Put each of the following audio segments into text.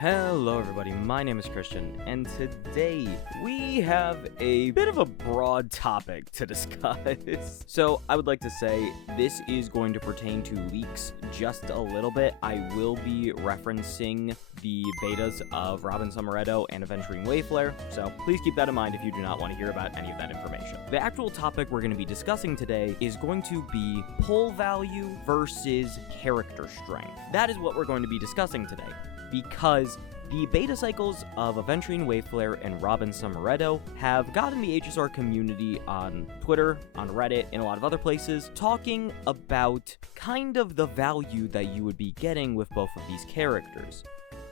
Hello everybody, my name is Christian, and today we have a bit of a broad topic to discuss. So I would like to say this is going to pertain to leaks just a little bit. I will be referencing the betas of Robin Summeretto and Aventurine Wayflare, so please keep that in mind if you do not want to hear about any of that information. The actual topic we're going to be discussing today is going to be pull value versus character strength. That is what we're going to be discussing today, because the beta cycles of Aventurine Wayflare and Robin Summeretto have gotten the HSR community on Twitter, on Reddit, and a lot of other places talking about kind of the value that you would be getting with both of these characters.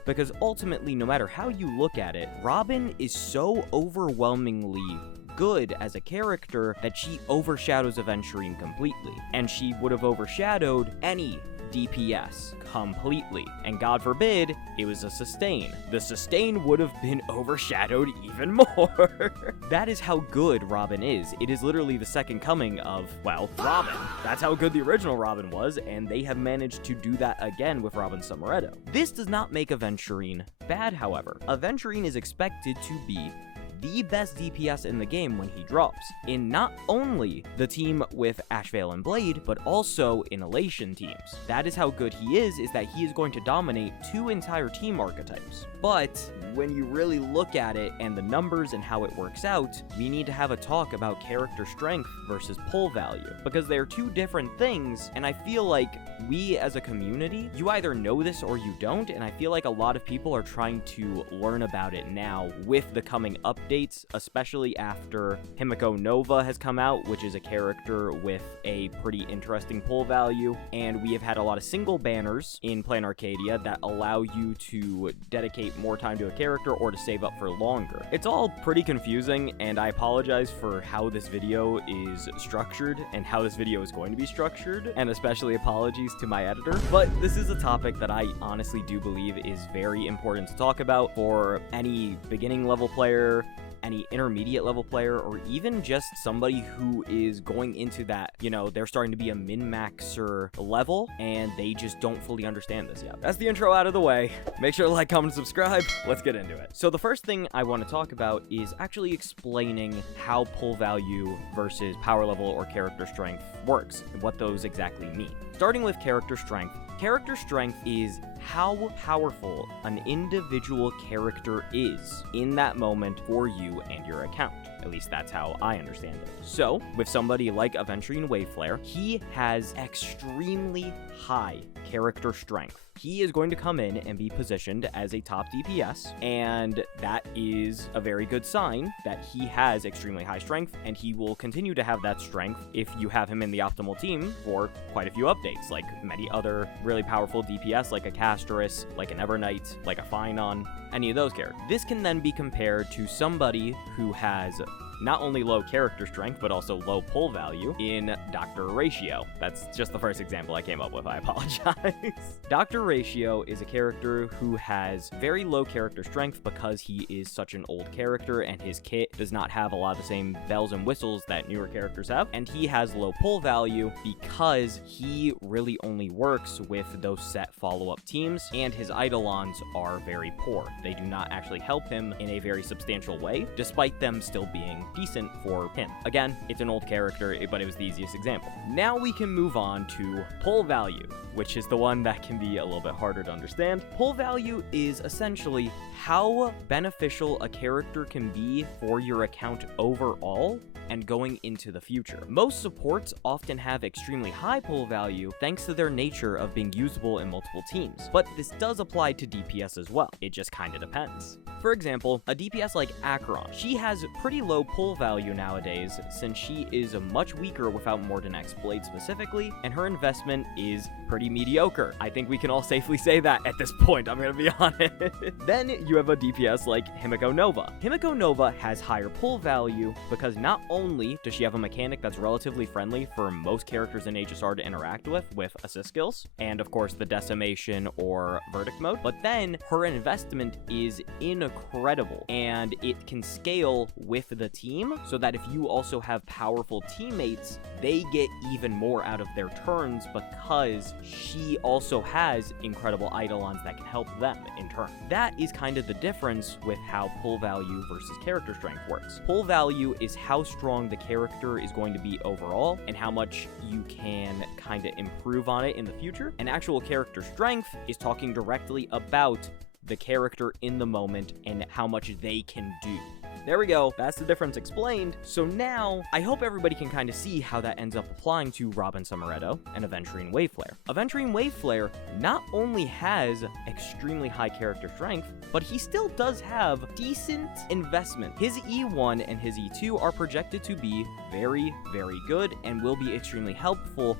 Because ultimately, no matter how you look at it, Robin is so overwhelmingly good as a character that she overshadows Aventurine completely. And she would have overshadowed any DPS completely, and God forbid it was a sustain. The sustain would have been overshadowed even more. That is how good Robin is. It is literally the second coming of, well, Robin. That's how good the original Robin was, and they have managed to do that again with Robin Summeretto. This does not make Aventurine bad, however. Aventurine is expected to be the best DPS in the game when he drops, in not only the team with Ashvale and Blade, but also in Elation teams. That is how good he is that he is going to dominate two entire team archetypes. But when you really look at it and the numbers and how it works out, we need to have a talk about character strength versus pull value, because they're two different things, and I feel like we as a community, you either know this or you don't, and I feel like a lot of people are trying to learn about it now with the coming updates, especially after Himiko Nova has come out, which is a character with a pretty interesting pull value, and we have had a lot of single banners in Plan Arcadia that allow you to dedicate more time to a character or to save up for longer. It's all pretty confusing, and I apologize for how this video is structured and how this video is going to be structured, and especially apologies to my editor, but this is a topic that I honestly do believe is very important to talk about for any beginning level player, any intermediate level player, or even just somebody who is going into that, they're starting to be a min-maxer level and they just don't fully understand this yet. That's the intro out of the way. Make sure to like, comment, and subscribe. Let's get into it. So the first thing I want to talk about is actually explaining how pull value versus power level or character strength works and what those exactly mean. Starting with character strength. Character strength is how powerful an individual character is in that moment for you and your account. At least that's how I understand it. So, with somebody like Aventurine Wayflare, he has extremely high character strength. He is going to come in and be positioned as a top DPS, and that is a very good sign that he has extremely high strength, and he will continue to have that strength if you have him in the optimal team for quite a few updates, like many other really powerful DPS, like a Castorus, like an Everknight, like a Phynon, any of those characters. This can then be compared to somebody who has not only low character strength, but also low pull value in Dr. Ratio. That's just the first example I came up with, I apologize. Dr. Ratio is a character who has very low character strength because he is such an old character and his kit does not have a lot of the same bells and whistles that newer characters have, and he has low pull value because he really only works with those set follow-up teams, and his Eidolons are very poor. They do not actually help him in a very substantial way, despite them still being decent for him. Again, it's an old character, but it was the easiest example. Now we can move on to pull value, which is the one that can be a little bit harder to understand. Pull value is essentially how beneficial a character can be for your account overall and going into the future. Most supports often have extremely high pull value thanks to their nature of being usable in multiple teams, but this does apply to DPS as well. It just kinda depends. For example, a DPS like Acheron, she has pretty low pull value nowadays since she is much weaker without Mordenex's Blade specifically, and her investment is pretty mediocre. I think we can all safely say that at this point, I'm gonna be honest. Then you have a DPS like Himiko Nova. Himiko Nova has higher pull value because not only does she have a mechanic that's relatively friendly for most characters in HSR to interact with assist skills, and of course the decimation or verdict mode, but then her investment is incredible, and it can scale with the team team, so that if you also have powerful teammates, they get even more out of their turns because she also has incredible eidolons that can help them in turn. That is kind of the difference with how pull value versus character strength works. Pull value is how strong the character is going to be overall and how much you can kind of improve on it in the future. And actual character strength is talking directly about the character in the moment and how much they can do. There we go, that's the difference explained. So now, I hope everybody can kind of see how that ends up applying to Robin Summeretto and Aventurine Waveflare. Aventurine Waveflare not only has extremely high character strength, but he still does have decent investment. His E1 and his E2 are projected to be very, very good and will be extremely helpful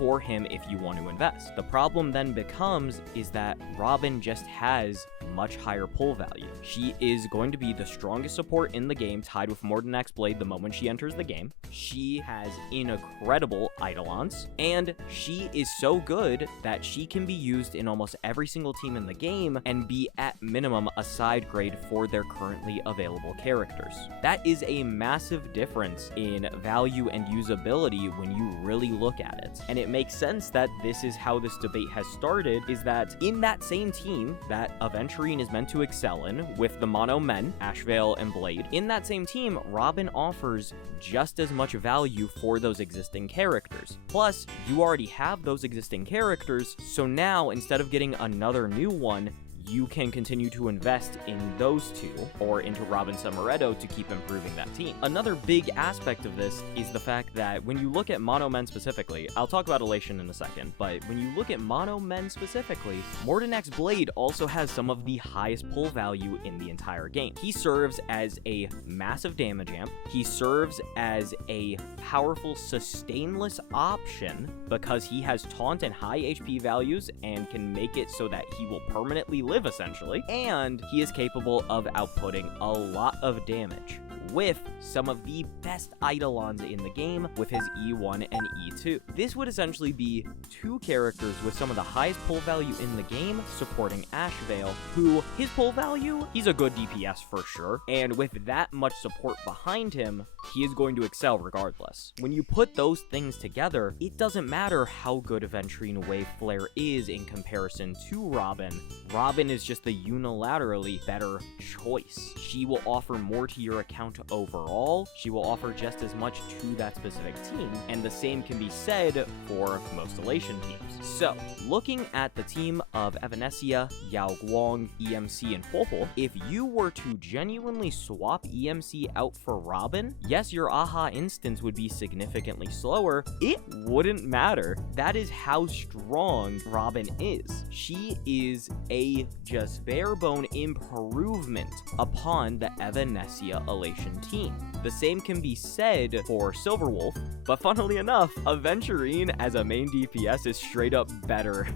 for him if you want to invest. The problem then becomes is that Robin just has much higher pull value. She is going to be the strongest support in the game, tied with Mordenak's Blade the moment she enters the game. She has incredible eidolons, and she is so good that she can be used in almost every single team in the game and be at minimum a side grade for their currently available characters. That is a massive difference in value and usability when you really look at it. And it makes sense that this is how this debate has started, is that in that same team that Aventurine is meant to excel in, with the mono men, Ashvale and Blade, in that same team, Robin offers just as much value for those existing characters. Plus, you already have those existing characters, so now instead of getting another new one, you can continue to invest in those two, or into Robin Summeretto to keep improving that team. Another big aspect of this is the fact that when you look at mono men specifically, I'll talk about Elation in a second, but when you look at mono men specifically, Mordenak's Blade also has some of the highest pull value in the entire game. He serves as a massive damage amp, he serves as a powerful sustainless option because he has taunt and high HP values and can make it so that he will permanently live essentially, and he is capable of outputting a lot of damage with some of the best eidolons in the game with his E1 and E2. This would essentially be two characters with some of the highest pull value in the game supporting Ashvale, who his pull value, he's a good DPS for sure, and with that much support behind him, he is going to excel regardless. When you put those things together, it doesn't matter how good Aventurine Waveflare is in comparison to Robin. Robin is just the unilaterally better choice. She will offer more to your account overall, she will offer just as much to that specific team, and the same can be said for most Elation teams. So, looking at the team of Evanesia, Yao Guang, EMC, and Poho, if you were to genuinely swap EMC out for Robin, yes, your AHA instance would be significantly slower, it wouldn't matter. That is how strong Robin is. She is a just bare-bone improvement upon the Evanesia Elation team. The same can be said for Silverwolf, but funnily enough, Aventurine as a main DPS is straight up better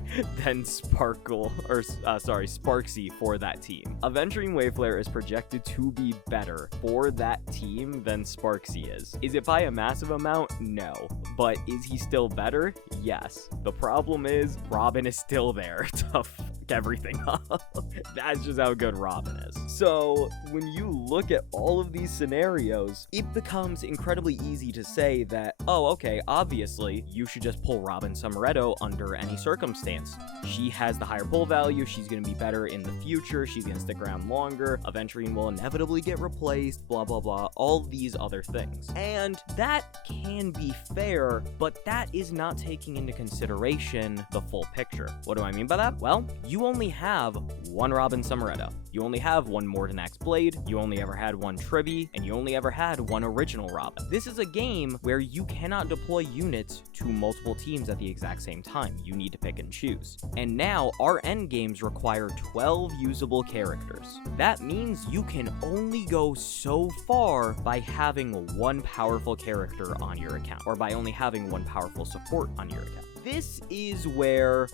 than Sparksy for that team. Aventurine Waveflare is projected to be better for that team than Sparksy is. Is it by a massive amount? No. But is he still better? Yes. The problem is, Robin is still there to fuck everything up. That's just how good Robin is. So, when you look at all of these scenarios, it becomes incredibly easy to say that, oh, okay, obviously, you should just pull Robin Summeretto under any circumstance. She has the higher pull value, she's gonna be better in the future, she's gonna stick around longer, Aventurine will inevitably get replaced, blah, blah, blah, all these other things. And that can be fair, but that is not taking into consideration the full picture. What do I mean by that? Well, you only have one Robin Summeretto. You only have one Mordenak's Blade, you only ever had one Tribby, and you only ever had one original Robin. This is a game where you cannot deploy units to multiple teams at the exact same time. You need to pick and choose. And now, our endgames require 12 usable characters. That means you can only go so far by having one powerful character on your account, or by only having one powerful support on your account. This is where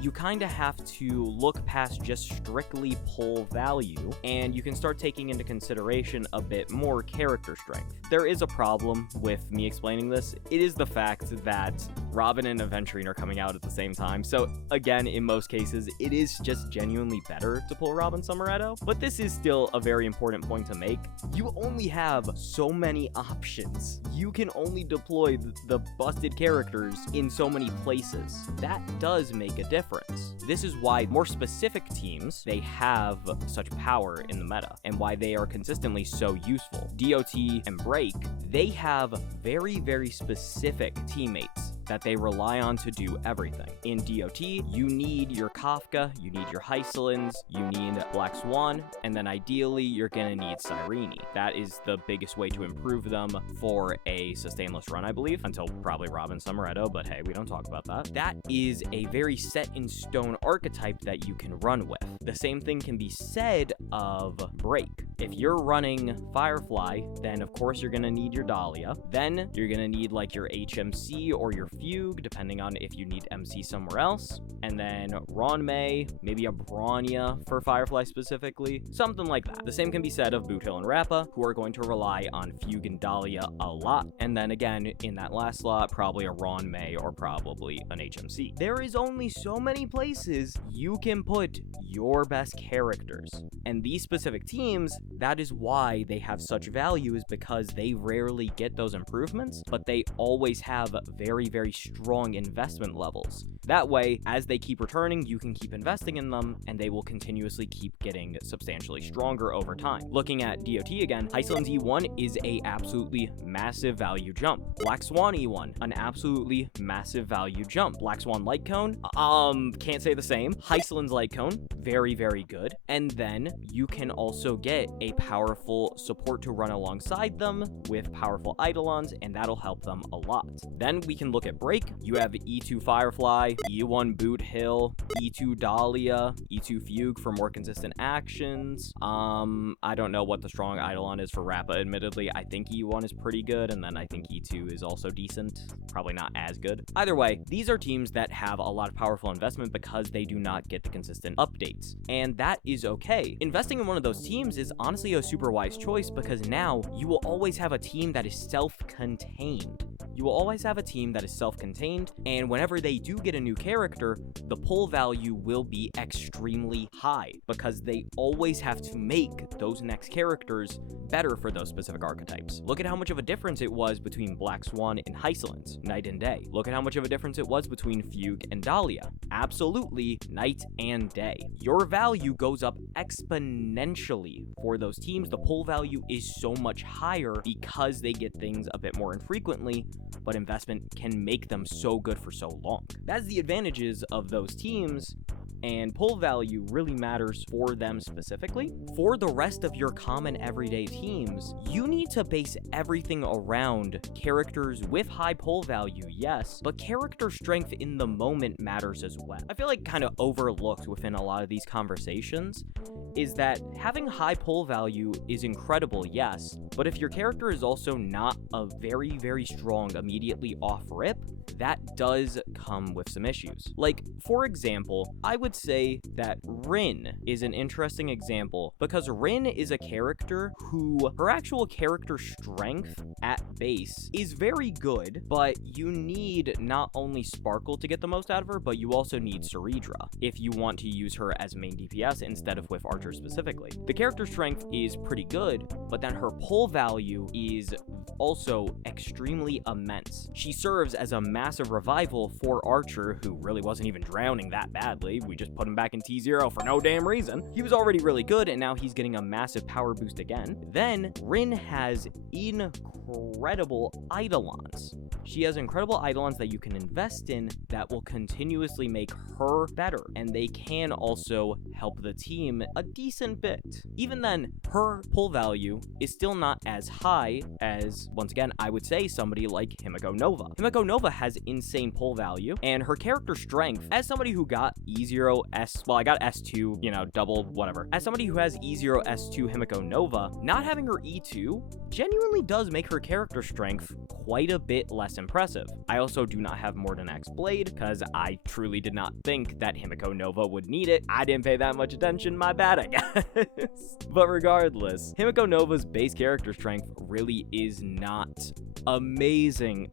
you kind of have to look past just strictly pull value, and you can start taking into consideration a bit more character strength. There is a problem with me explaining this. It is the fact that Robin and Aventurine are coming out at the same time, so again, in most cases, it is just genuinely better to pull Robin Summeretto, but this is still a very important point to make. You only have so many options. You can only deploy the busted characters in so many places. That does make a difference. This is why more specific teams, they have such power in the meta, and why they are consistently so useful. DOT and Break, they have very, very specific teammates that they rely on to do everything. In DOT, you need your Kafka, you need your Hysolins, you need Black Swan, and then ideally you're gonna need Sirene. That is the biggest way to improve them for a sustainless run, I believe, until probably Robin Summeretto, but hey, we don't talk about that. That is a very set in stone archetype that you can run with. The same thing can be said of Break. If you're running Firefly, then of course you're gonna need your Dahlia. Then you're gonna need like your HMC or your Fugue, depending on if you need MC somewhere else. And then Ron May, maybe a Bronya for Firefly specifically, something like that. The same can be said of Boot Hill and Rappa, who are going to rely on Fugue and Dahlia a lot. And then again, in that last slot, probably a Ron May or probably an HMC. There is only so many places you can put your best characters. And these specific teams, that is why they have such value, is because they rarely get those improvements, but they always have very, very strong investment levels. That way, as they keep returning, you can keep investing in them, and they will continuously keep getting substantially stronger over time. Looking at DOT again, Hysolins E1 is a absolutely massive value jump. Black Swan E1, an absolutely massive value jump. Black Swan Light Cone, can't say the same. Hysolins Light Cone, very, very good. And then you can also get a powerful support to run alongside them with powerful Eidolons, and that'll help them a lot. Then we can look at Break. You have E2 Firefly, E1 Boot Hill, E2 Dahlia, E2 Fugue for more consistent actions. I don't know what the strong Eidolon is for Rappa, admittedly. I think E1 is pretty good, and then I think E2 is also decent. Probably not as good. Either way, these are teams that have a lot of powerful investment because they do not get the consistent updates, and that is okay. Investing in one of those teams is honestly a super wise choice because now you will always have a team that is self-contained. You will always have a team that is self-contained, and whenever they do get a new character, the pull value will be extremely high because they always have to make those next characters better for those specific archetypes. Look at how much of a difference it was between Black Swan and Hysolins, night and day. Look at how much of a difference it was between Fugue and Dahlia. Absolutely night and day. Your value goes up exponentially for those teams. The pull value is so much higher because they get things a bit more infrequently, but investment can make them so good for so long. That's the advantages of those teams, and pull value really matters for them specifically. For the rest of your common everyday teams, you need to base everything around characters with high pull value, yes, but character strength in the moment matters as well. I feel like kind of overlooked within a lot of these conversations is that having high pull value is incredible, yes, but if your character is also not a very, very strong immediately off rip, that does come with some issues. Like, for example, I would say that Rin is an interesting example because Rin is a character who her actual character strength at base is very good, but you need not only Sparkle to get the most out of her, but you also need Ceridra if you want to use her as main DPS instead of with Archer specifically. The character strength is pretty good, but then her pull value is also extremely immense. She serves as a massive revival for Archer, who really wasn't even drowning that badly. We just put him back in T0 for no damn reason. He was already really good, and now he's getting a massive power boost again. Then, Rin has incredible Eidolons. She has incredible Eidolons that you can invest in that will continuously make her better, and they can also help the team a decent bit. Even then, her pull value is still not as high as Whereas, once again, I would say somebody like Himiko Nova. Himiko Nova has insane pull value, and her character strength, as somebody who got E0 S, well, I got S2, you know, double, whatever. As somebody who has E0 S2 Himiko Nova, not having her E2 genuinely does make her character strength quite a bit less impressive. I also do not have Mordenak's Blade, because I truly did not think that Himiko Nova would need it. I didn't pay that much attention, my bad, I guess. But regardless, Himiko Nova's base character strength really is not amazing,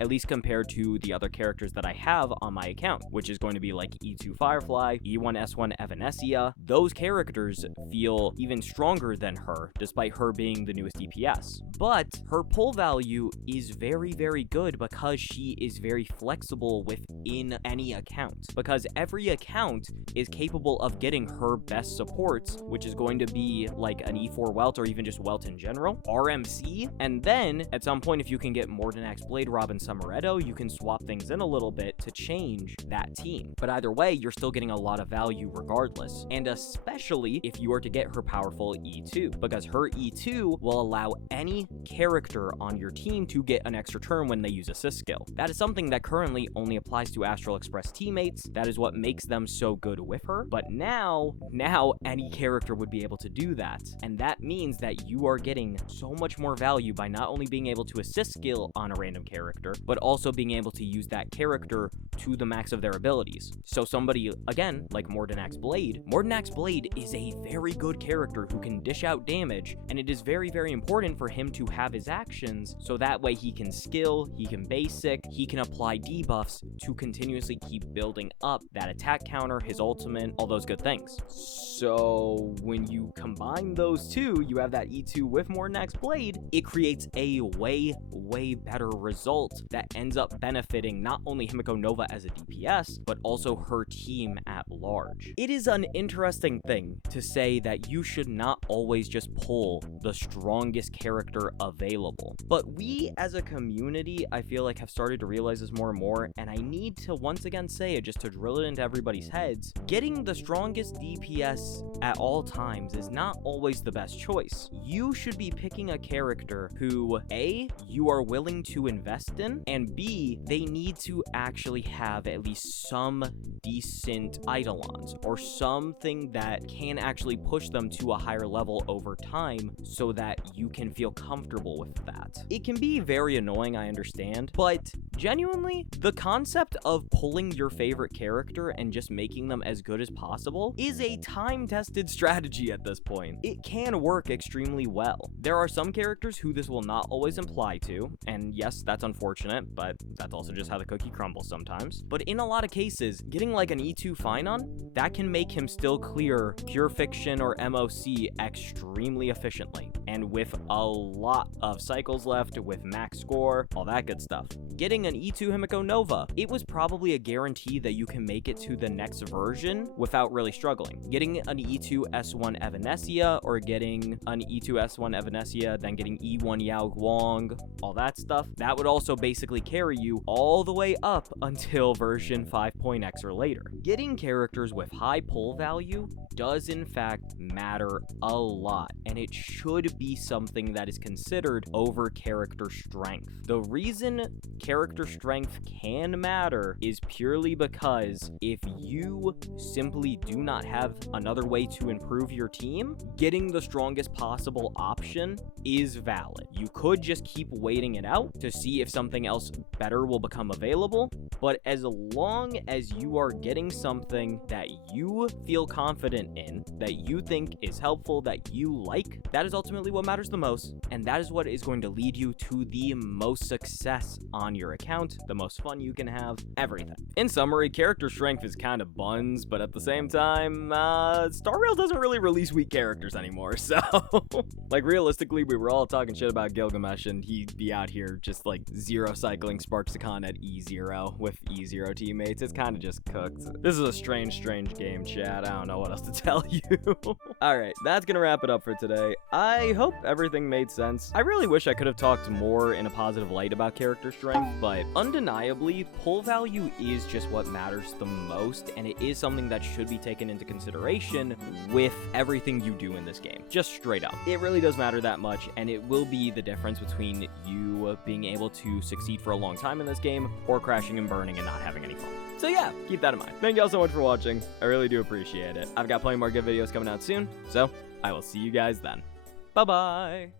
at least compared to the other characters that I have on my account, which is going to be like E2 Firefly, E1 S1 Evanescia. Those characters feel even stronger than her, despite her being the newest DPS. But her pull value is very, very good because she is very flexible within any account, because every account is capable of getting her best supports, which is going to be like an E4 Welt or even just Welt in general, RMC, and then at some point, if you can get Mordenak's Blade, Robin Summeretto, you can swap things in a little bit to change that team. But either way, you're still getting a lot of value regardless, and especially if you are to get her powerful E2, because her E2 will allow any character on your team to get an extra turn when they use assist skill. That is something that currently only applies to Astral Express teammates. That is what makes them so good with her. But now any character would be able to do that, and that means that you are getting so much more value by not only being able to assist skill on a random character, but also being able to use that character to the max of their abilities. So somebody, again, like Mordenak's Blade is a very good character who can dish out damage, and it is very, very important for him to have his actions, so that way he can skill, he can basic, he can apply debuffs to continuously keep building up that attack counter, his ultimate, all those good things. So when you combine those two, you have that E2 with Mordenak's Blade, it creates a way better result that ends up benefiting not only Himiko Nova as a DPS, but also her team at large. It is an interesting thing to say that you should not always just pull the strongest character available, but we as a community, I feel like, have started to realize this more and more, and I need to once again say it just to drill it into everybody's heads. Getting the strongest DPS at all times is not always the best choice. You should be picking a character who, A, you are willing to invest in, and B, they need to actually have at least some decent eidolons, or something that can actually push them to a higher level over time so that you can feel comfortable with that. It can be very annoying, I understand, but genuinely, the concept of pulling your favorite character and just making them as good as possible is a time-tested strategy at this point. It can work extremely well. There are some characters who this will not always apply to, and yes, that's unfortunate, but that's also just how the cookie crumbles sometimes. But in a lot of cases, getting like an E2 Finon, that can make him still clear Pure Fiction or MOC extremely efficiently, and with a lot of cycles left, with max score, all that good stuff. Getting an E2 Himiko Nova, it was probably a guarantee that you can make it to the next version without really struggling. Getting an E2 S1 Evanescia, or getting an E2 S1 Evanescia, then getting E1 Yao Guang, all that stuff, that would also basically carry you all the way up until version 5.x or later. Getting characters with high pull value does in fact matter a lot, and it should be something that is considered over character strength. The reason character strength can matter is purely because if you simply do not have another way to improve your team, getting the strongest possible option is valid. You could just keep waiting it out to see if something else better will become available, but as long as you are getting something that you feel confident in, that you think is helpful, that you like, that is ultimately what matters the most, and that is what is going to lead you to the most success on your account, the most fun you can have, everything. In summary, character strength is kind of buns, but at the same time, Star Rail doesn't really release weak characters anymore, so like realistically, we were all talking shit about Gilgamesh, and he'd be out here just like zero cycling Sparks to Con at E0 with with E0 teammates. It's kind of just cooked. This is a strange game, chat. I don't know what else to tell you. Alright, that's gonna wrap it up for today. I hope everything made sense. I really wish I could have talked more in a positive light about character strength, but undeniably, pull value is just what matters the most, and it is something that should be taken into consideration with everything you do in this game. Just straight up. It really does matter that much, and it will be the difference between you being able to succeed for a long time in this game, or crashing and burning and not having any fun. So yeah, keep that in mind. Thank you all so much for watching. I really do appreciate it. I've got plenty more good videos coming out soon, so I will see you guys then. Bye-bye!